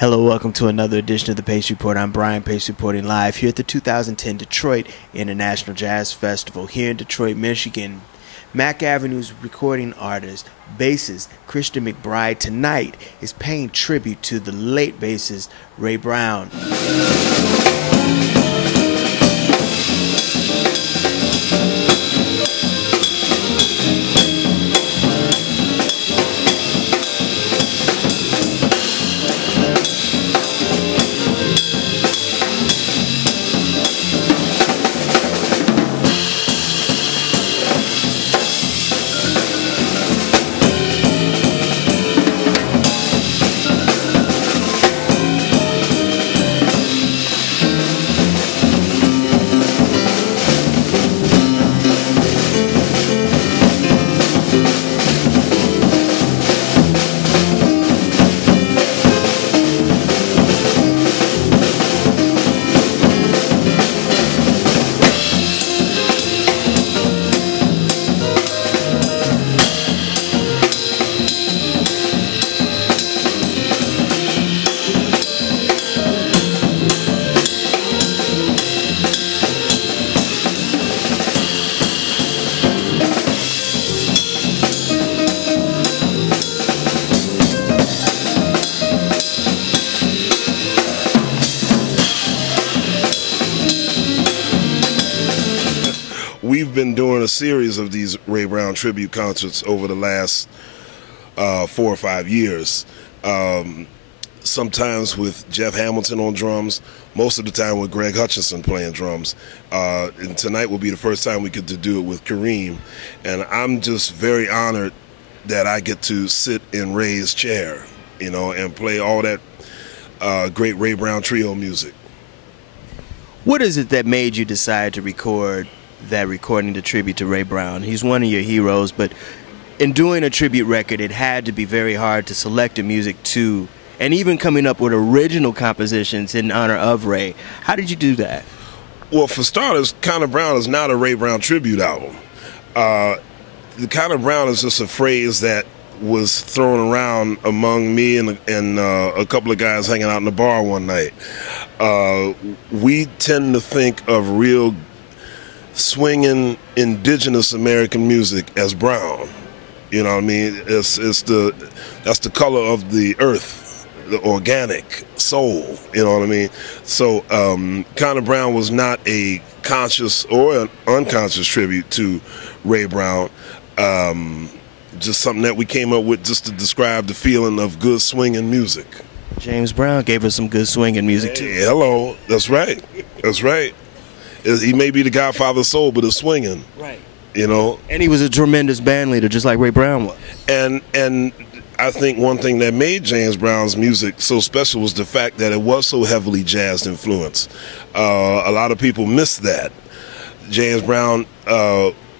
Hello, welcome to another edition of the Pace Report. I'm Brian, Pace reporting live here at the 2010 Detroit International Jazz Festival here in Detroit, Michigan. Mack Avenue's recording artist, bassist Christian McBride, tonight is paying tribute to the late bassist Ray Brown. We've been doing a series of these Ray Brown tribute concerts over the last 4 or 5 years. Sometimes with Jeff Hamilton on drums, most of the time with Greg Hutchinson playing drums. And tonight will be the first time we get to do it with Karriem. And I'm just very honored that I get to sit in Ray's chair, you know, and play all that great Ray Brown trio music. What is it that made you decide to record that recording the tribute to Ray Brown? He's one of your heroes, but in doing a tribute record, it had to be very hard to select the music to, and even coming up with original compositions in honor of Ray. How did you do that? Well, for starters, Kind of Brown is not a Ray Brown tribute album. The Kind of Brown is just a phrase that was thrown around among me and a couple of guys hanging out in the bar one night. We tend to think of real swinging indigenous American music as brown. You know what I mean? That's the color of the earth, the organic soul. You know what I mean? So Kind of Brown was not a conscious or an unconscious tribute to Ray Brown. Just something that we came up with just to describe the feeling of good swinging music. James Brown gave us some good swinging music too. Hey, hello, that's right. That's right. He may be the godfather of soul, but it's swinging. Right. You know. And he was a tremendous band leader, just like Ray Brown was. And I think one thing that made James Brown's music so special was the fact that it was so heavily jazz influenced. A lot of people miss that. James Brown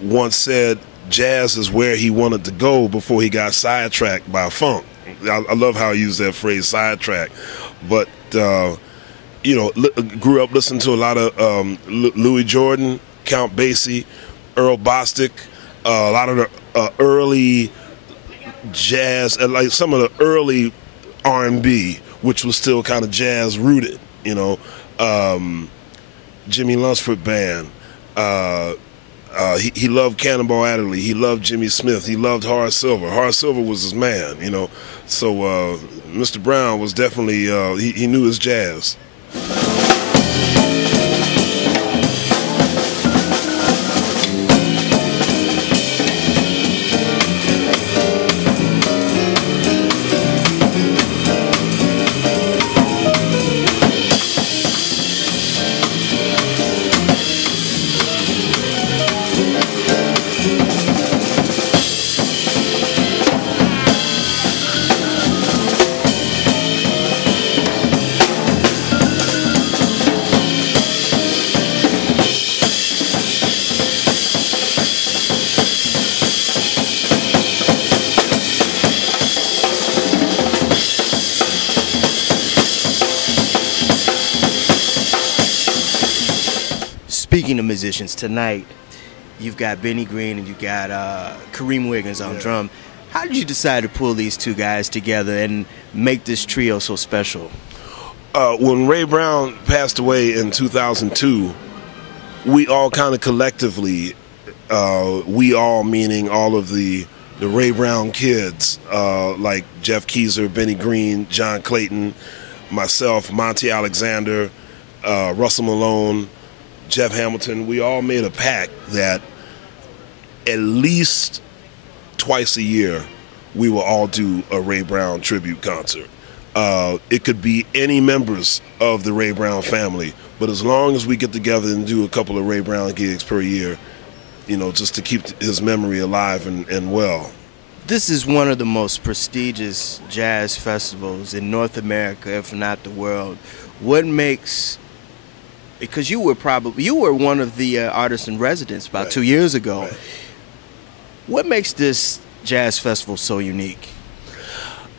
once said jazz is where he wanted to go before he got sidetracked by funk. I love how he used that phrase, sidetrack. But you know, grew up listening to a lot of Louis Jordan, Count Basie, Earl Bostic, a lot of the early jazz, like some of the early R&B, which was still kind of jazz rooted. You know, Jimmy Lunsford Band. He loved Cannonball Adderley. He loved Jimmy Smith. He loved Horace Silver. Horace Silver was his man. You know, so Mr. Brown was definitely he knew his jazz. Speaking of musicians, tonight you've got Benny Green and you've got Karriem Riggins on drum. How did you decide to pull these two guys together and make this trio so special? When Ray Brown passed away in 2002, we all kind of collectively, we all meaning all of the Ray Brown kids, like Jeff Keezer, Benny Green, John Clayton, myself, Monty Alexander, Russell Malone, Jeff Hamilton, we all made a pact that at least twice a year we will all do a Ray Brown tribute concert. It could be any members of the Ray Brown family, but as long as we get together and do a couple of Ray Brown gigs per year, you know, just to keep his memory alive and well. This is one of the most prestigious jazz festivals in North America, if not the world. What makes, because you were one of the artists in residence about 2 years ago. Right. What makes this jazz festival so unique?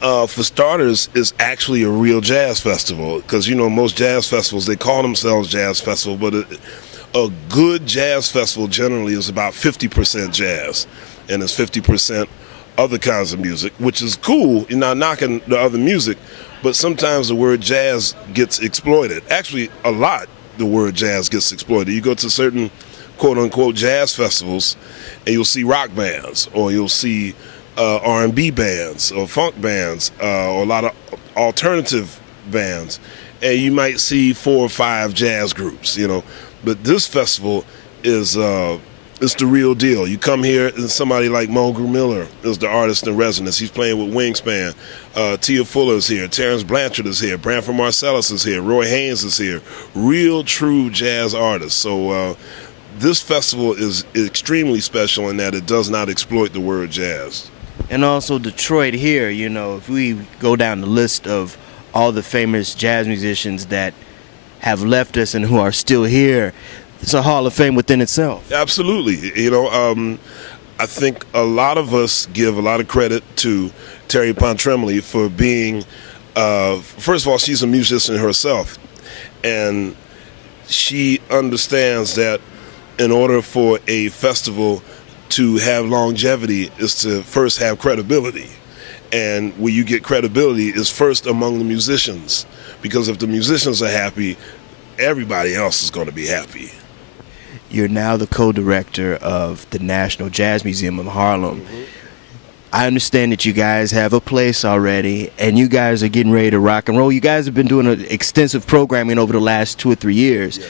For starters, it's actually a real jazz festival, because, you know, most jazz festivals, they call themselves jazz festival, but a good jazz festival generally is about 50% jazz, and it's 50% other kinds of music, which is cool. You're not knocking the other music, but sometimes the word jazz gets exploited. Actually, a lot the word jazz gets exploited. You go to certain quote-unquote jazz festivals, and you'll see rock bands, or you'll see R&B bands, or funk bands, or a lot of alternative bands, and you might see 4 or 5 jazz groups, you know. But this festival is it's the real deal. You come here, and somebody like Mulgrew Miller is the artist in residence. He's playing with Wingspan. Tia Fuller's here. Terrence Blanchard is here. Branford Marcellus is here. Roy Haynes is here. Real, true jazz artists. So this festival is extremely special in that it does not exploit the word jazz. And also Detroit here, you know, if we go down the list of all the famous jazz musicians that have left us and who are still here, it's a Hall of Fame within itself. Absolutely. You know, I think a lot of us give a lot of credit to Terry Pontremoli for being, first of all, she's a musician herself, and she understands that in order for a festival to have longevity is to first have credibility. And where you get credibility is first among the musicians, because if the musicians are happy, everybody else is going to be happy. You're now the co-director of the National Jazz Museum of Harlem. Mm-hmm. I understand that you guys have a place already, and you guys are getting ready to rock and roll. You guys have been doing extensive programming over the last 2 or 3 years. Yes.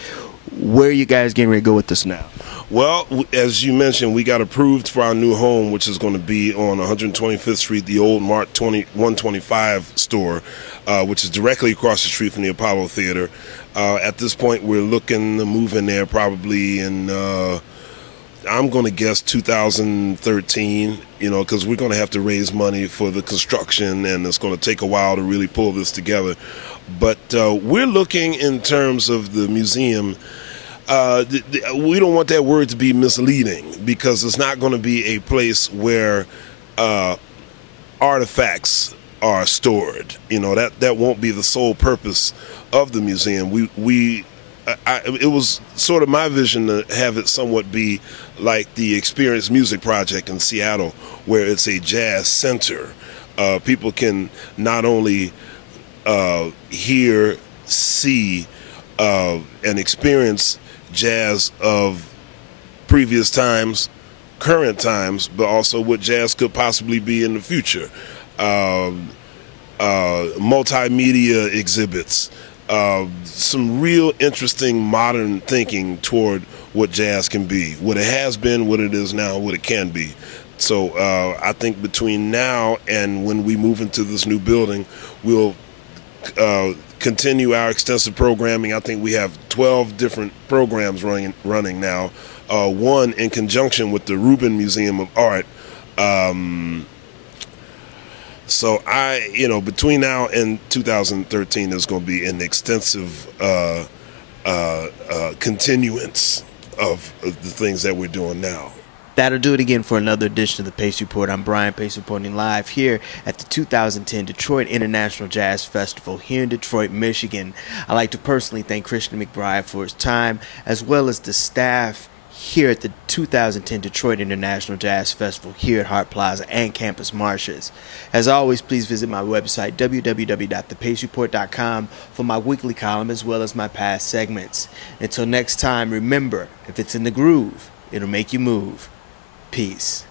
Where are you guys getting ready to go with this now? Well, as you mentioned, we got approved for our new home, which is going to be on 125th Street, the old Mark 125 store, which is directly across the street from the Apollo Theater. At this point, we're looking to move in there probably in, I'm going to guess 2013, you know, because we're going to have to raise money for the construction, and it's going to take a while to really pull this together. But we're looking in terms of the museum. We don't want that word to be misleading, because it's not going to be a place where artifacts are stored. You know, that won't be the sole purpose of the museum. It was sort of my vision to have it somewhat be like the Experience Music Project in Seattle, where it's a jazz center. People can not only hear, see, and experience jazz of previous times, current times, but also what jazz could possibly be in the future. Multimedia exhibits, some real interesting modern thinking toward what jazz can be, what it has been, what it is now, what it can be. So I think between now and when we move into this new building, we'll continue our extensive programming. I think we have 12 different programs running now, one in conjunction with the Rubin Museum of Art. So between now and 2013, there's going to be an extensive continuance of the things that we're doing now. That'll do it again for another edition of the Pace Report. I'm Brian, Pace reporting live here at the 2010 Detroit International Jazz Festival here in Detroit, Michigan. I'd like to personally thank Christian McBride for his time, as well as the staff here at the 2010 Detroit International Jazz Festival here at Hart Plaza and Campus Martius. As always, please visit my website, www.thepacereport.com, for my weekly column as well as my past segments. Until next time, remember, if it's in the groove, it'll make you move. Peace.